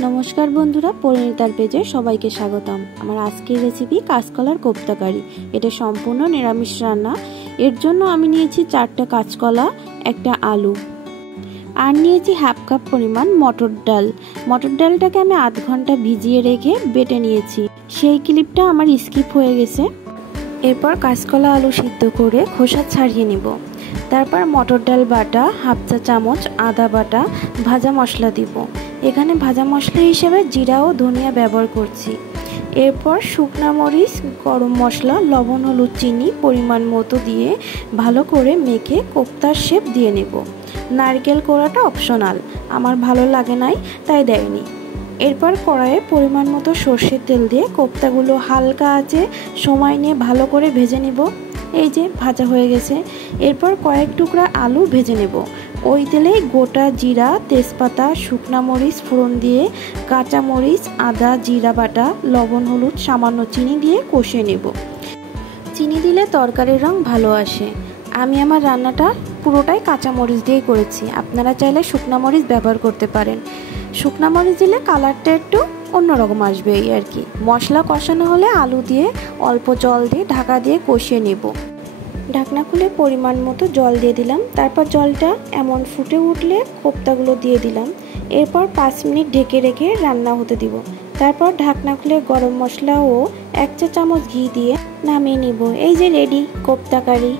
नमस्कार बंधुरा परिणीतार पेजे सबाइके स्वागतम। आमार आजकेर रेसिपि काँचकलार कोफ्ता कारी। एटा सम्पूर्ण निरामिष रान्ना। एर जोन्नो आमी नियेछि 4टा काँचकला, एकटा आलू और नियेछि हाफ कप परिमाण मटर डाल। मटर डालटाके आमी आध घंटा भिजिए रेखे बेटे नियेछि। सेई क्लिपटा आमार स्किप हये गेছে। एरपर काँचकला आलू सिद्ध करे खोसा छाड़िए निब। तारपर मटर डाल बाटा, हाफ चा चामच आदा बाटा, भाजा मशला दिब। एखाने भाजा मशला हिसेबे जिरा और धनिया व्यवहार करछि। एरपर शुकना मरिच, गरम मशला, लवण, हलुद, चीनी परिमाण मतो दिए भालो करे मेखे कोफ्तार शेप दिए नेब। नारकेल कोड़ाटा अपशनाल, आमार भालो लागे नाई ताई देयनि। एरपर कड़ाइये परिमाण मतो सर्षेर तेल दिए कोफ्तागुलो हालका आँचे समय निये भालो करे भेजे नेब। এই যে ভাজা হয়ে গেছে। এরপর কয়েক টুকরা আলু ভেজে নেব। ওই তেলে গোটা জিরা, তেজপাতা, শুকনা মরিচ ফোড়ন দিয়ে কাঁচা মরিচ, আদা, জিরা বাটা, লবণ, হলুদ, সামান্য চিনি দিয়ে কষিয়ে নেব। চিনি দিলে তরকারির রং ভালো আসে। আমি আমার রান্নাটা পুরোটাই কাঁচা মরিচ দিয়েই করেছি। আপনারা চাইলে শুকনা মরিচ ব্যবহার করতে পারেন। শুকনা মরিচ দিলে কালারটা একটু অন্যরকম আসবে এই আর কি। মশলা কষানো হলে আলু দিয়ে অল্প জল দিয়ে ঢাকা দিয়ে কষিয়ে নেব। ঢাকনা খুলে পরিমাণ মতো জল দিয়ে দিলাম। তারপর জলটা এমন ফুটে উঠলে কোপ্তাগুলো দিয়ে দিলাম। এরপর 5 মিনিট ঢেকে রেখে রান্না হতে দিব। তারপর ঢাকনা খুলে গরম মশলা ও 1 চা চামচ ঘি দিয়ে নামিয়ে নিব। এই যে রেডি কোপ্তা কারি।